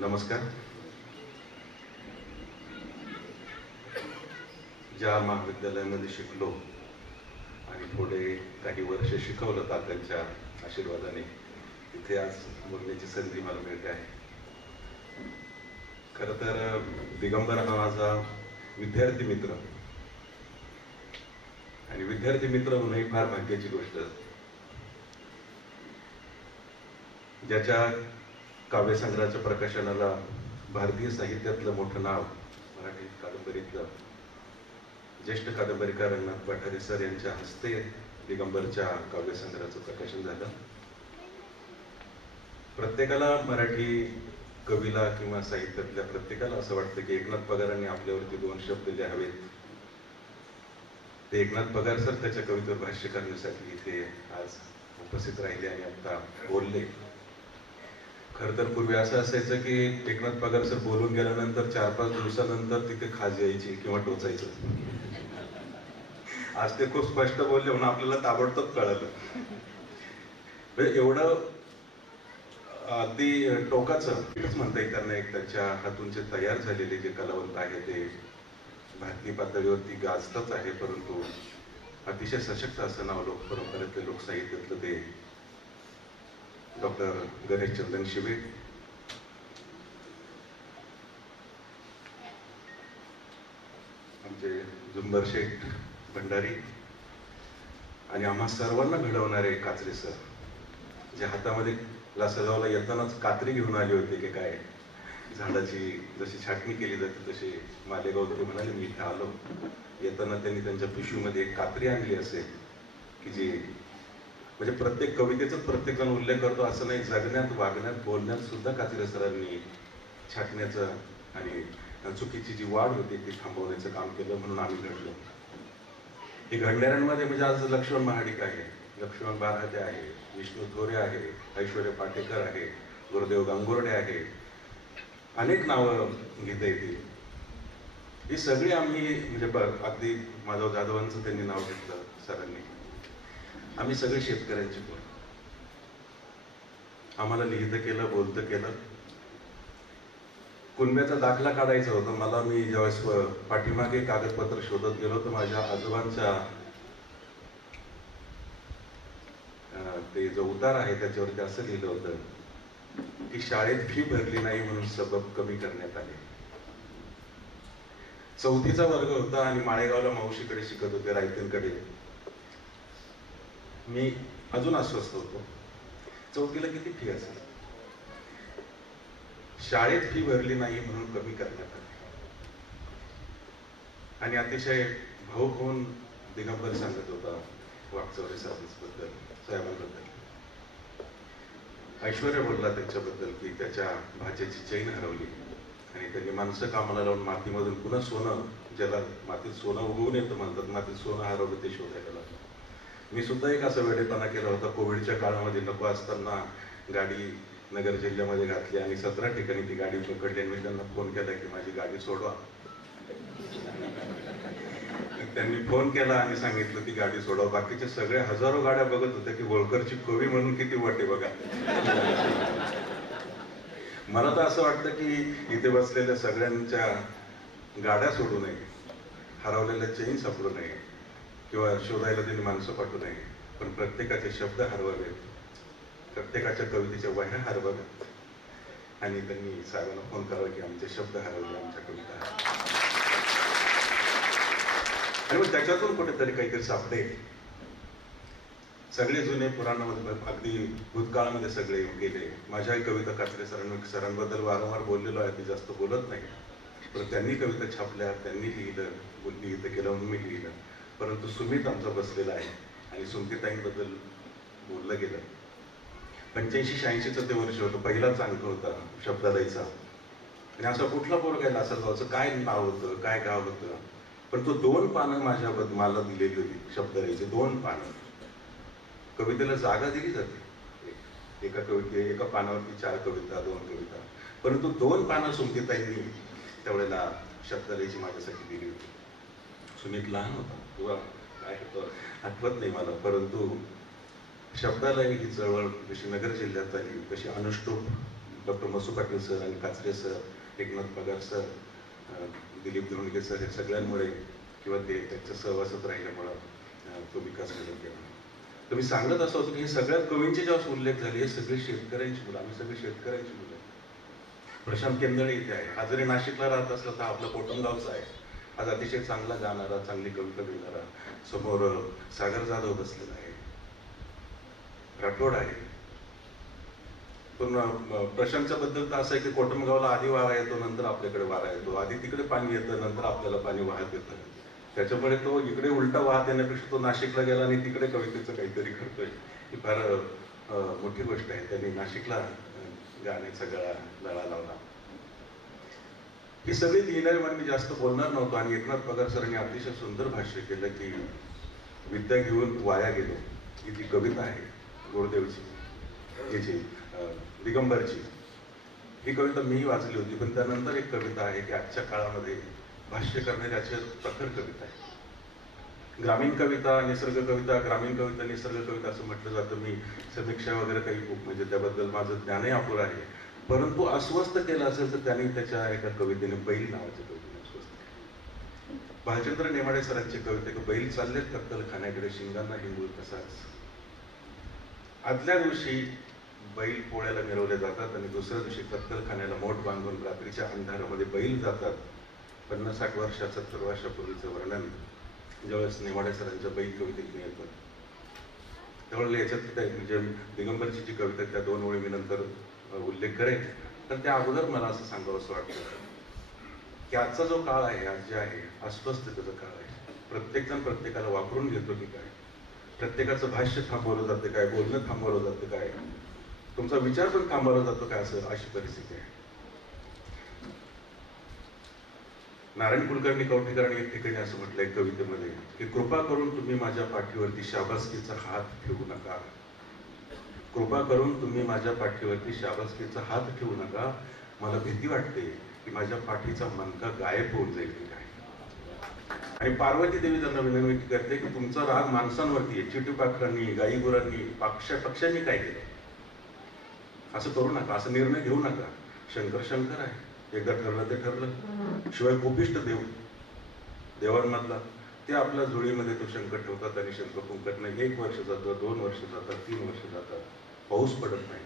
नमस्कार. ज्या महाविद्यालयामध्ये शिकलो आणि पुढे काही वर्ष शिकवलं तात्यांच्या आशीर्वादाने, तिथे आज बोलण्याची संधी मला मिळते आहे. खरं तर दिगंबर हा माझा विद्यार्थी मित्र आणि विद्यार्थी मित्र होणं ही फार भाग्याची गोष्ट. ज्याच्या काव्यसंग्रहाच्या प्रकाशनाला भारतीय साहित्यातलं मोठं नाव, मराठी कादंबरीतलं ज्येष्ठ कादंबरीकार रंगनाथ पठारे सर यांच्या हस्ते दिगंबरच्या काव्यसंग्रहाचं प्रकाशन झालं. प्रत्येकाला, मराठी कवीला किंवा साहित्यातल्या प्रत्येकाला असं वाटतं की एकनाथ पगारांनी आपल्यावरती 2 शब्द लिहावेत. ते एकनाथ पगार सर त्याच्या कवितेवर भाष्य करण्यासाठी इथे आज उपस्थित राहिले आणि आता बोलले. खरं तर पूर्वी असं असायचं की एकनाथ पगार सर बोलून गेल्यानंतर 4-5 दिवसानंतर तिथे खाज यायची किंवा टोचायचं. आज ते खूप स्पष्ट बोलले म्हणून आपल्याला ताबडतोब कळलं. एवढं अगदी टोकाचं म्हणता येईल त्यांना. एक त्याच्या हातून जे तयार झालेले जे कलावंत आहे ते भारतीय पातळीवरती गाजतच आहे, परंतु अतिशय सशक्त असं नाव लोकपरंपरेतले लोकसाहित्यातलं ते डॉक्टर गणेश चंदन शिवे. आमचे जुंबर शेठ भंडारी आणि आम्हा सर्वांना घडवणारे काचरे सर, जे हातामध्ये लासलगावला येतानाच कात्री घेऊन आले होते की काय, झाडाची जशी छाटणी केली जाते तशी मालेगाव ते म्हणाले मी इथे आलो. येताना त्यांनी त्यांच्या पिशवीमध्ये एक कात्री आणली असेल की जी म्हणजे प्रत्येक कवितेचाच प्रत्येक जण उल्लेख करतो असं नाही, जगण्यात, वागण्यात, बोलण्यात सुद्धा काचरे सरांनी छाटण्याचं आणि चुकीची जी वाढ होती ती थांबवण्याचं काम केलं, म्हणून आम्ही घडलो. ही घडणाऱ्यांमध्ये म्हणजे आज लक्ष्मण महाडिक आहे, लक्ष्मण बाराते आहे, विष्णू थोरे आहे, ऐश्वर्या पाटेकर आहे, गुरुदेव गांगुर्डे आहे, अनेक नावं घेता येतील. ही सगळी आम्ही म्हणजे अगदी माधव जाधवांचं त्यांनी नाव घेतलं सरांनी. आम्ही सगळे शेतकऱ्यांची पोरं. आम्हाला लिहितं केलं, बोलतं केलं. कुणब्याचा दाखला काढायचा होता मला. मी ज्यावेळेस पाठीमागे कागदपत्र शोधत गेलो तर माझ्या आजोबांच्या ते जो उतार आहे त्याच्यावरती असं लिहिलं होतं की शाळेत फी भरली नाही म्हणून सबब कमी करण्यात आले. 4थीचा वर्ग होता आणि माळेगावला मावशीकडे शिकत होते, रायतनकडे. मी अजून अस्वस्थ होतो. 4थीला किती फी असेल? शाळेत फी भरली नाही म्हणून कमी करण्यात आली. आणि अतिशय भावुक होऊन दिगंबर सांगत होता वाकचौरे साहेबांबद्दल, साहेबांबद्दल. ऐश्वर्या बोलला त्याच्याबद्दल की त्याच्या भाच्याची चैन हरवली आणि त्यांनी माणसं कामाला लावून मातीमधून पुन्हा सोनं, ज्याला मातीत सोनं उगवून येतं म्हणतात, मातीत सोनं हरवलं ते शोधायला लागलं. मी सुद्धा एक असा वेडेपणा केला होता. कोविडच्या काळामध्ये नको असताना गाडी नगर जिल्ह्यामध्ये घातली आणि 17 ठिकाणी ती गाडी पकडली आणि मी त्यांना फोन केला की माझी गाडी सोडवा. त्यांनी फोन केला आणि सांगितलं ती गाडी सोडवा. बाकीचे सगळे हजारो गाड्या बघत होते की होळकरची कवी म्हणून किती वाटे बघा. मला तर असं वाटतं की इथे बसलेल्या सगळ्यांच्या गाड्या सोडू नये, हरवलेल्या चैन सापडू नये किंवा शोधायला त्यांनी माणसं पाठवू नये, पण प्रत्येकाचे शब्द हरवावेत, प्रत्येकाच्या कवितेच्या वह्या हरवाव्यात आणि त्यांनी साहेबांना फोन करावा की आमचे शब्द हरवले, आमच्या कविता. आणि मग त्याच्यातून कुठेतरी काहीतरी सापडेल. सगळे जुने पुराणामध्ये अगदी भूतकाळामध्ये सगळे गेले. माझ्याही कविता काचरे सरांबद्दल वारंवार बोललेलो आहे, ती जास्त बोलत नाही, पण त्यांनी कविता छापल्या, त्यांनी लिहिलं, लिहितं केलं म्हणून मी लिहिलं. परंतु सुमित आमचा बसलेला आहे आणि सुमतीताईंबद्दल बोललं गेलं. 85-86चं ते वर्ष होतं, पहिलाच अंक होता शब्दालयचा. आणि असं कुठला पोरगा आहे लासलगावचं, काय नाव होतं, काय गाव होतं, पण तो 2 पानं मला दिलेली होती शब्दालयची. 2 पानं. कवितेला जागा दिली जाते, एका पानावरती 4 कविता, 2 कविता, परंतु 2 पानं सुमतीताईंनी त्यावेळेला शब्दालयाची माझ्यासाठी दिली होती. सुमित लहान होता किंवा काय होतं आठवत नाही मला, परंतु शब्दालय ही चळवळ कशी नगर जिल्ह्यात आली, कशी अनुष्टुप डॉक्टर मसू पाटील सर आणि काचरे सर, एकनाथ पगार सर, दिलीप धोंडगे सर, हे सगळ्यांमुळे किंवा ते त्यांच्या सहवासात राहिल्यामुळं तो विकास घडत गेला. तर मी सांगत असं होतो की हे सगळ्यात कवींचे जेव्हा उल्लेख झाले, हे सगळे शेतकऱ्यांची मुलं, आम्ही सगळे शेतकऱ्यांची मुलं. प्रशांत केंदळे इथे आहे, हा जरी नाशिकला राहत असला तर आपला कोटमगावचा आहे. आज अतिशय चांगला गाणारा, चांगली कविता देणारा, समोर सागर जाधव बसलेला आहे, राठोड आहे. पण प्रशांतच्या बद्दल तर असं आहे की कोटमगावला आधी वारा येतो, नंतर आपल्याकडे वारा येतो. आधी तिकडे पाणी येतं, नंतर आपल्याला पाणी वाहत येतं. त्याच्यामुळे तो इकडे उलटा वाहत येण्यापेक्षा तो नाशिकला गेला आणि तिकडे कवितेचं काहीतरी करतोय, ही फार मोठी गोष्ट आहे. त्यांनी नाशिकला गाण्याचा लळा लावला. ही सगळी लिहिणारी म्हणून मी जास्त बोलणार नव्हतो. आणि एकनाथ पगार सरांनी अतिशय सुंदर भाष्य केलं की विद्या घेऊन वाया गेलो, ही ती कविता आहे गुरुदेवची, याची दिगंबरची. ही कविता मीही वाचली होती, पण त्यानंतर एक कविता आहे की आजच्या काळामध्ये भाष्य करणारी अशी प्रखर कविता आहे. ग्रामीण कविता, निसर्ग कविता, ग्रामीण कविता, निसर्ग कविता असं म्हटलं जातं. मी समीक्षा वगैरे काही खूप म्हणजे त्याबद्दल माझं ज्ञानही अपुरं आहे. परंतु अस्वस्थ केलं असेल तर त्यांनी त्याच्या एका कवितेने बैल नावाच्या कवितेने अस्वस्थ केलं. भालचंद्र नेमाडे सरांची कविता की बैल चाललेत कत्तल खाण्याकडे, शिंगांना हिंगूळ तसाच. आदल्या दिवशी बैल पोळ्याला मिरवले जातात आणि दुसऱ्या दिवशी कत्तल खाण्याला मोठ बांधून रात्रीच्या अंधारामध्ये बैल जातात. 50-60 वर्ष 70 वर्षापूर्वीचं वर्णन ज्यावेळेस नेमाडे सरांच्या बैल कवितेतून येतं, त्यावेळेला याच्यात म्हणजे दिगंबरची जी कविता त्या 2 ओळी मी नंतर उल्लेख करेन. तर त्या अगोदर मला असं सांगावं असं वाटतं की आजचा जो काळ आहे, आज जे आहे, अस्वस्थतेचा काळ आहे. प्रत्येकजण प्रत्येकाला वापरून घेतो की काय, प्रत्येकाचं भाष्य थांबवलं जातं काय, बोलणं थांबवलं जातं काय, तुमचा विचार पण थांबवला जातो काय, असं अशी परिस्थिती आहे. नारायण कुलकर्णी कवठेकरांनी एक ठिकाणी असं म्हटलंय कवितेमध्ये की कृपा करून तुम्ही माझ्या पाठीवरती शाबासकीचा हात ठेवू नका. कृपा करून तुम्ही माझ्या पाठीवरती शाबासकीचा हात ठेवू नका. मला भीती वाटते की माझ्या पाठीचा मनका गायब होऊन जाईल की काय. आणि पार्वती देवी त्यांना विनंती करते की तुमचा राग माणसांवरती आहे, चिटीपाखरांनी, गाईगुरांनी, पक्ष्यांनी काय केलं, असं करू नका, असं निर्णय घेऊ नका. शंकर शंकर आहे, एकदा ठरलं ते ठरलं. शिवाय कोपिष्ट देव, देवांमधला, ते आपल्या झोळीमध्ये तो शंकर ठेवतात आणि शंकर फुंकत नाही. 1 वर्ष जातं, 2 वर्ष जातात, 3 वर्ष जातात, पाऊस पडत नाही.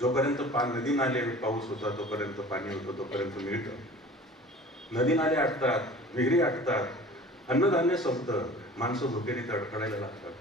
जोपर्यंत नदी नाले पाऊस होता तोपर्यंत पाणी होतं, तोपर्यंत मिळतं. नदी नाले आटतात, विहिरी आटतात, अन्नधान्य संपतं, माणसं भुकेने तडफडायला लागतात.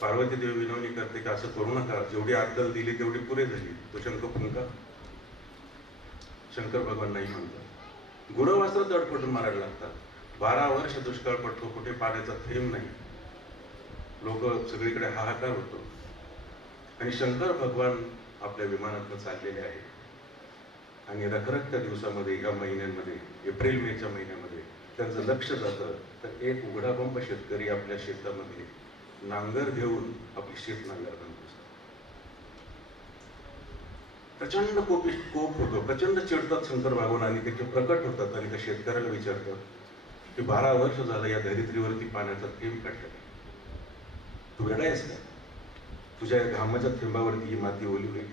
पार्वती देवी विनवणी करते की असं करू नका, जेवढी अद्दल दिली तेवढी पुरे झाली. तो शंकर फुंका, शंकर भगवान नाही म्हणतात. गुरवास्त्र तडफडून मारायला लागतात. 12 वर्ष दुष्काळ पडतो, कुठे पाण्याचा थेंब नाही. लोक सगळीकडे हाहाकार होतो. आणि शंकर भगवान आपल्या विमानातनं चाललेले आहेत आणि रखरखत्या दिवसामध्ये, या महिन्यांमध्ये, एप्रिल मेच्या महिन्यामध्ये त्यांचं लक्ष जातं तर एक उघडाबंब शेतकरी आपल्या शेतामध्ये नांगर घेऊन आपली शेत नांगरताना दिसतो. प्रचंड कोप होतो, प्रचंड चिडतात शंकर भगवान आणि त्याचे प्रकट होतात आणि त्या शेतकऱ्याला विचारतात की 12 वर्ष झालं या धरित्रीवरती पाण्याचा थेंब काढला, तू वेडा आहेस का? तुझ्या घामाच्या थेंबावरती ही माती ओली होईल?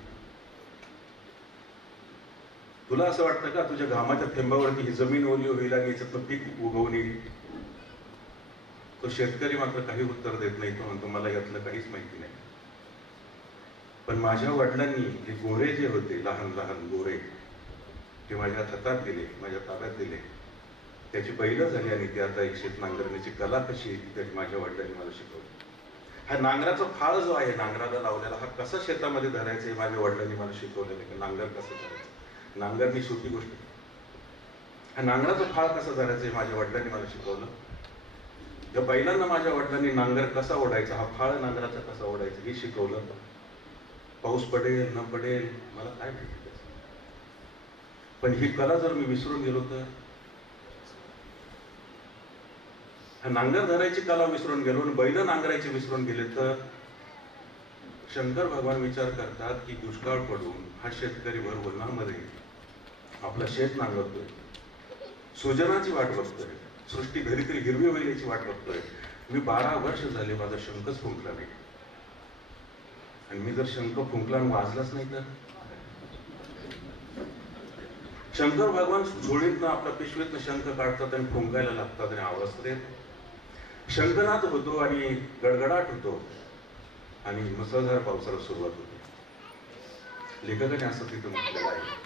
तुला असं वाटतं का तुझ्या घामाच्या थेंबावरती ही जमीन ओली होईल आणि याच्यातनं पीक उगवून येईल? तो शेतकरी मात्र काही उत्तर देत नाही. तो म्हणतो मला यातलं काहीच माहिती नाही, पण माझ्या वडिलांनी हे गोरे जे होते, लहान लहान गोरे, ते माझ्या हातात दिले, माझ्या ताब्यात दिले, त्याची बैलं झाली आणि ती आता एक शेत नांगरण्याची कला कशी त्याची माझ्या वडिलांनी मला शिकवली. हा नांगराचा फाळ जो आहे, नांगराला लावलेला, हा कसा शेतामध्ये धरायचा हे माझ्या वडिलांनी मला शिकवलेलं की नांगर कसं धरायचं. नांगर ही छोटी गोष्ट, हा नांगराचा फाळ कसा धरायचा हे माझ्या वडिलांनी मला शिकवलं. या बैलांना माझ्या वडिलांनी नांगर कसा ओढायचा, हा फाळ नांगराचा कसा ओढायचा हे शिकवलं. पाऊस पडेल न पडेल मला काय माहिती, पण ही कला जर मी विसरून गेलो तर, हा नांगर धरायची कला विसरून गेलो आणि बैल नांगरायचे विसरून गेले तर शंकर भगवान विचार करतात की दुष्काळ पडून हा शेतकरी भर उन्हामध्ये आपलं शेत नांगरतोय, सुजनाची वाट बघतोय, सृष्टी धरित्री हिरवी होईल वाट बघतोय. मी 12 वर्ष झाले माझा शंखच फुंकला नाही. आणि मी जर शंख फुंकला आणि वाजलाच नाही तर शंकर भगवान झोळीतनं आपल्या पिशवीतनं शंख काढतात आणि फुंकायला लागतात आणि आवाज देत शंखनाद होतो आणि गडगडाट होतो आणि मुसळधार पावसाला सुरुवात होते. लेखकाने असं तिथं म्हटलेलं आहे,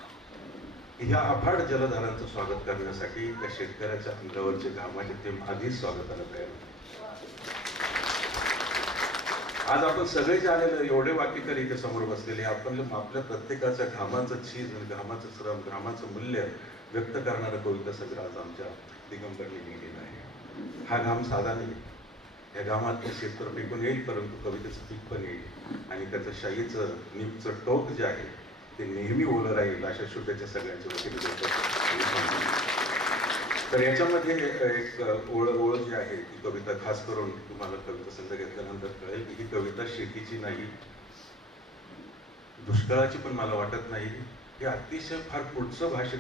ह्या अफाट जलधारांचं स्वागत करण्यासाठी त्या शेतकऱ्याच्या अंगावरचे घामाचे ते आधीच स्वागताला तयार होते. आज आपण सगळे जे आलेलं एवढे वाकीकर इथे समोर बसलेले आपण आपल्या प्रत्येकाच्या घामाचं चीज आणि घामाचं श्रम घामाचं मूल्य व्यक्त करणारं कविता सगळं आज आमच्या दिगंबरने लिहिलेलं आहे. हा घाम साधा नाही, या घामात शेतकरी पिकून येईल, परंतु कवितेचं पीक पण येईल आणि त्याचं शाईचं निपचं टोक जे आहे ते नेहमी ओलं राहील अशा शुभेच्छा सगळ्यांच्या वतीने देतो. तर याच्यामध्ये एक ओळ जी आहे ती कविता खास करून तुम्हाला कविता संघ घेतल्यानंतर कळेल की ही कविता शेतीची नाही, दुष्काळाची पण मला वाटत नाही. हे अतिशय फार पुढचं भाषे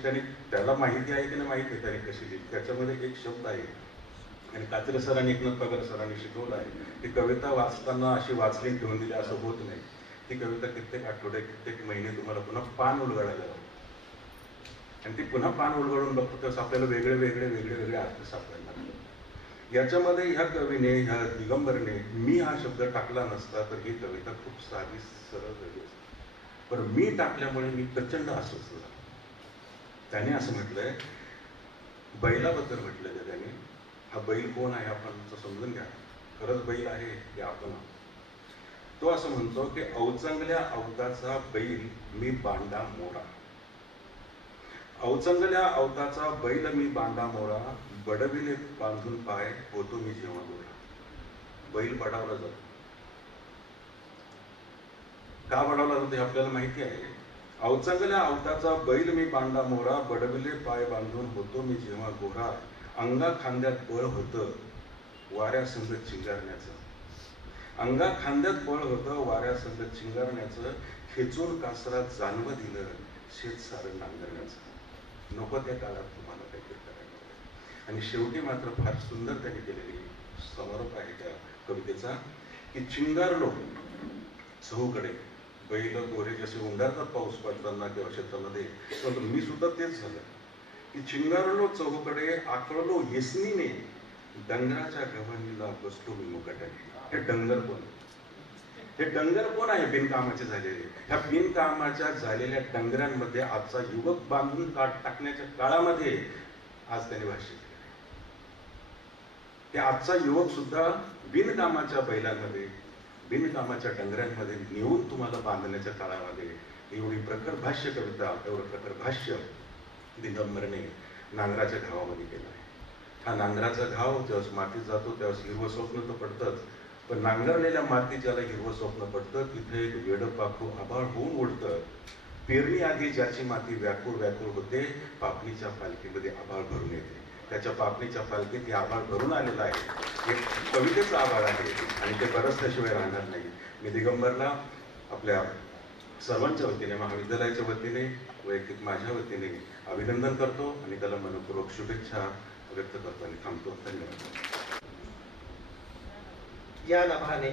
त्याला माहिती आहे की नाही माहिती आहे त्याने कशी लिहिली. त्याच्यामध्ये एक शब्द आहे आणि कात्रे सरांनी एकनाथ पगार सरांनी शिकवलं आहे की कविता वाचताना अशी वाचली ठेवून दिली असं होत नाही. ती कविता कित्येक आठवडे कित्येक महिने तुम्हाला पुन्हा पान उलगडायला लागतं आणि ती पुन्हा पान उलगडून बघतो तेव्हा आपल्याला वेगळे वेगळे वेगळे वेगळे अर्थ सापडायला लागतात. याच्यामध्ये ह्या कवीने ह्या दिगंबरने मी हा शब्द टाकला नसता तर ही कविता खूप साधी सरळ वेगळी असते, पण मी टाकल्यामुळे मी प्रचंड अस्वस्थ झालो. त्याने असं म्हटलंय, बैलाबद्दल म्हटलंय त्याने, हा बैल कोण आहे आपण समजून घ्या, खरंच बैल आहे हे आपण. तो असं म्हणतो की अवचंगल्या अवताचा बैल मी बांडा मोरा, अवचंगल्या अवताचा बैल मी बांडा मोरा, बडविले बांधून पाय होतो मी जेव्हा गोरा. बैल बडावला जातो, का बडावला जातो हे आपल्याला माहिती आहे. अवचंगल्या अवताचा बैल मी बांडा मोरा, बडविले पाय बांधून होतो मी जेव्हा गोरा. अंगा खांद्यात बळ होतं वाऱ्यासंग चिंगारण्याचं, अंगा खांद्यात बळ होतं वाऱ्यासंग चिंगारण्याचं, खेचून कासरात जानवं दिलं शेत सारं नांगरण्याचं. नको त्या काळात तुम्हाला काहीतरी करायला. आणि शेवटी मात्र फार सुंदर त्यांनी केलेली समारोप आहे त्या कवितेचा की चिंगारलो चहूकडे, बैल गोरे जसे उंडारतात पाऊस पडताना किंवा शेतामध्ये, परंतु मी सुद्धा तेच झालं की चिंगारलो चहूकडे, आकळलो येसनीने, डंगराच्या गव्हाणीला बसलो मी मुकाट्याने. हे डंगर कोण, हे डंगर कोण आहे बिनकामाचे झालेले. ह्या बिनकामाच्या झालेल्या डंगरांमध्ये आजचा युवक बांधून टाकण्याच्या काळामध्ये आज त्याने भाष्य केले. ते आजचा युवक सुद्धा बिनकामाच्या बैलांमध्ये बिनकामाच्या डंगरांमध्ये नेऊन तुम्हाला बांधण्याच्या काळामध्ये एवढी प्रखर भाष्य कविता, एवढं प्रखर भाष्य दिगंबरने नांगराच्या घावामध्ये केलं आहे. हा नांगराचा घाव जेव्हा मातीत जातो तेव्हा हिरवं स्वप्न तर पडतंच, पण नांगरलेल्या मातीत ज्याला हिरवं स्वप्न पडतं तिथे एक वेडं पाखरू आभाळ होऊन उडतं. पेरणी आधी ज्याची माती व्याकुळ व्याकुळ होते, पापणीच्या पालखीमध्ये आभाळ भरून येते. त्याच्या पापणीच्या पालखीत हे आभाळ भरून आलेलं आहे. एक कवितेचं आभाळ आहे आणि ते बरसल्याशिवाय राहणार नाही. मी दिगंबरला आपल्या सर्वांच्या वतीने, महाविद्यालयाच्या वतीने, वैयक्तिक माझ्या वतीने अभिनंदन करतो आणि त्याला मनपूर्वक शुभेच्छा व्यक्त करतो आणि थांबतो. धन्यवाद. या नभाने